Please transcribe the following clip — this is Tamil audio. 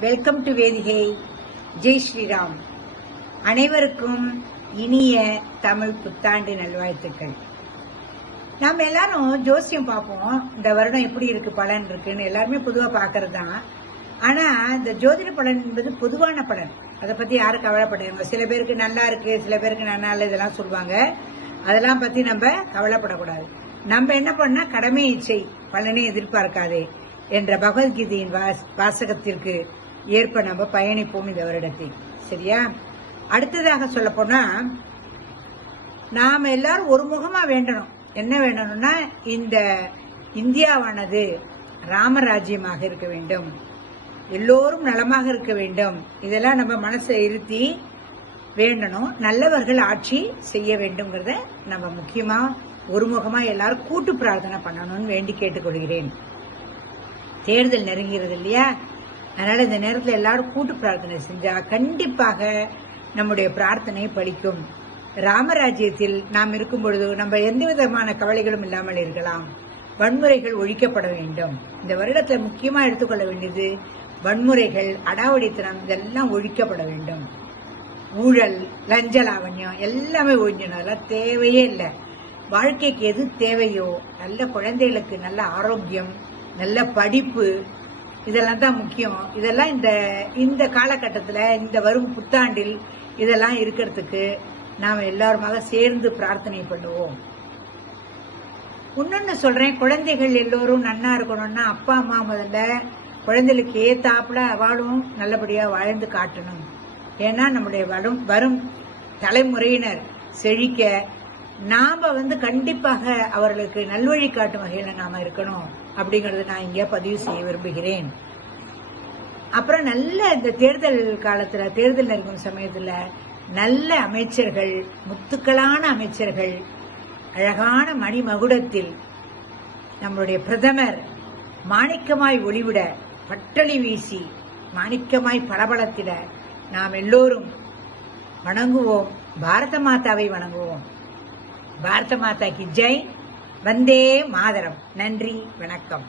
வெல்கம் டு வேதிகை ஜெய் ஸ்ரீராம் அனைவருக்கும் இனிய தமிழ் புத்தாண்டு நல்வாழ்த்துக்கள். நாம் எல்லாரும் ஜோசியம் பார்ப்போம். இந்த வருடம் எப்படி இருக்கு பலன் இருக்குன்னு எல்லாருமே பொதுவாக பார்க்கறது தான் ஆனா இந்த ஜோதிட பலன் என்பது பொதுவான பலன். அதை பத்தி யாரும் கவலைப்படாங்க சில பேருக்கு நல்லா இருக்கு சில பேருக்கு நல்லா இல்லை இதெல்லாம் சொல்லுவாங்க. அதெல்லாம் பத்தி நம்ம கவலைப்படக்கூடாது. நம்ம என்ன பண்ணா கடமை இச்சை பலனை எதிர்பார்க்காதே என்ற பகவத்கீதையின் வாஸ்- வாசகத்திற்கு ஏற்ப நம்ம பயணிப்போம் இந்த வருடத்தில். சரியா? அடுத்ததாக சொல்ல போனா நாம எல்லாரும் ஒருமுகமா வேண்டணும். என்ன வேண்டணும்னா இந்த இந்தியாவானது ராமராஜ்யமாக இருக்க வேண்டும். எல்லோரும் நலமாக இருக்க வேண்டும். இதெல்லாம் நம்ம மனசை இருத்தி வேண்டணும். நல்லவர்கள் ஆட்சி செய்ய வேண்டும்ங்கிறத நம்ம முக்கியமா ஒருமுகமா எல்லாரும் கூட்டு பிரார்த்தனை பண்ணணும்னு வேண்டி கேட்டுக்கொள்கிறேன். தேர்தல் நெருங்கிறது இல்லையா? அதனால இந்த நேரத்தில் எல்லாரும் கூட்டு பிரார்த்தனை செஞ்சா கண்டிப்பாக நம்முடைய பிரார்த்தனை பலிக்கும். ராமராஜ்யத்தில் நாம் இருக்கும் பொழுது நம்ம எந்த விதமான கவலைகளும் இல்லாமல் இருக்கலாம். வன்முறைகள் ஒழிக்கப்பட வேண்டும். இந்த வருடத்தில் முக்கியமா எடுத்துக்கொள்ள வேண்டியது வன்முறைகள் அடாவடித்தனம் இதெல்லாம் ஒழிக்கப்பட வேண்டும். ஊழல் லஞ்ச லாவண்யம் எல்லாமே ஒழிஞ்சணும் அதெல்லாம் தேவையே இல்லை. வாழ்க்கைக்கு எது தேவையோ நல்ல குழந்தைகளுக்கு நல்ல ஆரோக்கியம் நல்ல படிப்பு இதெல்லாம் தான் முக்கியம். இதெல்லாம் இந்த இந்த காலகட்டத்தில் இந்த வரும் புத்தாண்டில் இதெல்லாம் இருக்கிறதுக்கு நாம் எல்லாருமாக சேர்ந்து பிரார்த்தனை பண்ணுவோம். இன்னொன்று சொல்கிறேன் குழந்தைகள் எல்லோரும் நன்னா இருக்கணும்னா அப்பா அம்மா முதல்ல குழந்தைகளுக்கு ஏத்தாப்புல வாழும் நல்லபடியாக வாழ்ந்து காட்டணும். ஏன்னா நம்முடைய வரும் வரும் தலைமுறையினர் செழிக்க நாம வந்து கண்டிப்பாக அவர்களுக்கு நல்வழி காட்டும் வகையில நாம இருக்கணும் அப்படிங்கறத நான் இங்க பதிவு செய்ய விரும்புகிறேன். அப்புறம் நல்ல இந்த தேர்தல் காலத்துல தேர்தல் இருக்கும் சமயத்துல நல்ல அமைச்சர்கள் முத்துக்களான அமைச்சர்கள் அழகான மணிமகுடத்தில் நம்மளுடைய பிரதமர் மாணிக்கமாய் ஒளிவிட பட்டளி வீசி மாணிக்கமாய் பளபளத்திட நாம் எல்லோரும் வணங்குவோம். பாரத மாதாவை வணங்குவோம். பாரத மாதா ஜெய். வந்தே மாதரம். நன்றி வணக்கம்.